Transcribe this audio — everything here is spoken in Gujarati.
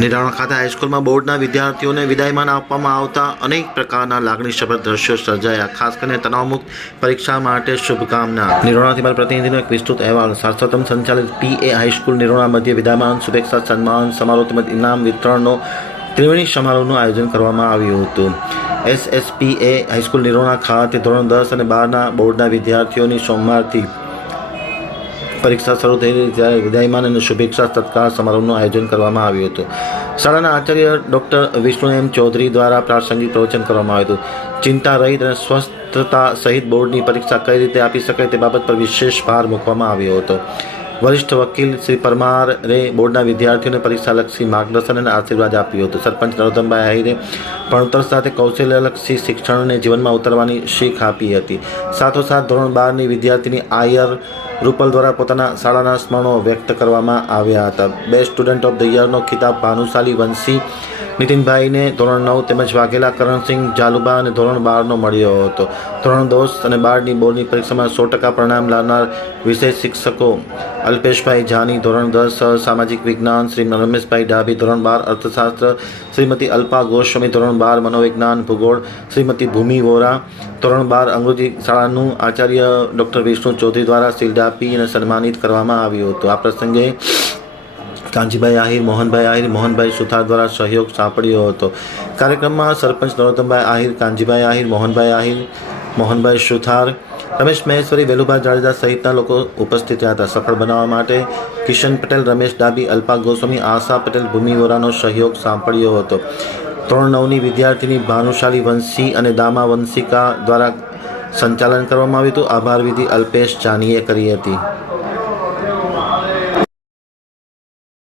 નિરાણા ખાતે હાઈસ્કૂલમાં બોર્ડના વિદ્યાર્થીઓને વિદાયમાન આપવામાં આવતા અનેક પ્રકારના લાગણીસભર દ્રશ્યો સર્જાયા. ખાસ કરીને તણાવમુક્ત પરીક્ષા માટે શુભકામના. નિરોણાથી મારા પ્રતિનિધિનો એક વિસ્તૃત અહેવાલ. શાસ્ત્રોત્તમ સંચાલિત પીએ હાઈસ્કૂલ નિરોણા મધ્ય વિદાયમાન શુભેચ્છા સન્માન સમારોહ તેમજ ઇનામ વિતરણનો ત્રિવેણી સમારોહનું આયોજન કરવામાં આવ્યું હતું. એસએસપીએ હાઈસ્કૂલ નિરોણા ખાતે ધોરણ દસ અને બારના બોર્ડના વિદ્યાર્થીઓની સોમવારથી પરીક્ષા શરૂ થઈ રહી ત્યારે વિદાયમાન અને શુભેચ્છા સત્કાર સમારોહનું આયોજન કરવામાં આવ્યું હતું. શાળાના આચાર્ય ડૉક્ટર વિષ્ણુ એમ ચૌધરી દ્વારા પ્રાસંગિક પ્રવચન કરવામાં આવ્યું હતું. ચિંતા રહિત અને સ્વસ્થતા સહિત બોર્ડની પરીક્ષા કઈ રીતે આપી શકાય તે બાબત પર વિશેષ ભાર મૂકવામાં આવ્યો હતો. વરિષ્ઠ વકીલ શ્રી પરમારે બોર્ડના વિદ્યાર્થીઓને પરીક્ષાલક્ષી માર્ગદર્શન અને આશીર્વાદ આપ્યો હતો. સરપંચ નરોત્તમભાઈ આહિરે ભણતર સાથે કૌશલ્યલક્ષી શિક્ષણને જીવનમાં ઉતરવાની શીખ આપી હતી. સાથોસાથ ધોરણ બારની વિદ્યાર્થીની આયર રૂપલ દ્વારા પોતાના શાળાના સ્મરણો વ્યક્ત કરવામાં આવ્યા હતા. બે સ્ટુડન્ટ ઓફ ધ યરનો ખિતાબ ભાનુશાલી વંશી નીતિનભાઈને ધોરણ નવ તેમજ વાઘેલા કરણસિંહ જાલુબા અને ધોરણ બારનો મળ્યો હતો. ધોરણ દોષ અને બારની બોર્ડની પરીક્ષામાં સો ટકા પરિણામ લાવનાર વિશેષ શિક્ષકો અલ્પેશભાઈ જાની ધોરણ દસ, સામાજિક વિજ્ઞાન શ્રી રમેશભાઈ ડાભી ધોરણ બાર, અર્થશાસ્ત્ર શ્રીમતી અલ્પા ગોસ્વામી ધોરણ બાર, મનોવિજ્ઞાન ભૂગોળ શ્રીમતી ભૂમિ વોરા ધોરણ બાર અંગ્રેજી શાળાનું આચાર્ય ડૉક્ટર વિષ્ણુ ચૌધરી દ્વારા શિલ્ડ આપી અને સન્માનિત કરવામાં આવ્યું હતું. આ પ્રસંગે કાંજીભાઈ આહિર, મોહનભાઈ આહિર, મોહનભાઈ સુથાર દ્વારા સહયોગ સાંપડ્યો હતો. કાર્યક્રમમાં સરપંચ નરોત્તમભાઈ આહિર કાંજીભાઈ આહિર, મોહનભાઈ આહિર, મોહનભાઈ સુથાર, રમેશ મહેશ્વરી, વેલુભાઈ જાડેજા સહિતના લોકો ઉપસ્થિત રહ્યા હતા. સફળ બનાવવા માટે કિશન પટેલ, રમેશ ડાબી, અલ્પા ગોસ્વામી, આશા પટેલ, ભૂમિ વોરાનો સહયોગ સાંપડ્યો હતો. ત્રણ નવની વિદ્યાર્થીની ભાનુશાલી વંશી અને દામા વંશિકા દ્વારા સંચાલન કરવામાં આવ્યું હતું. આભાર વિધિ અલ્પેશ જાનીએ કરી હતી.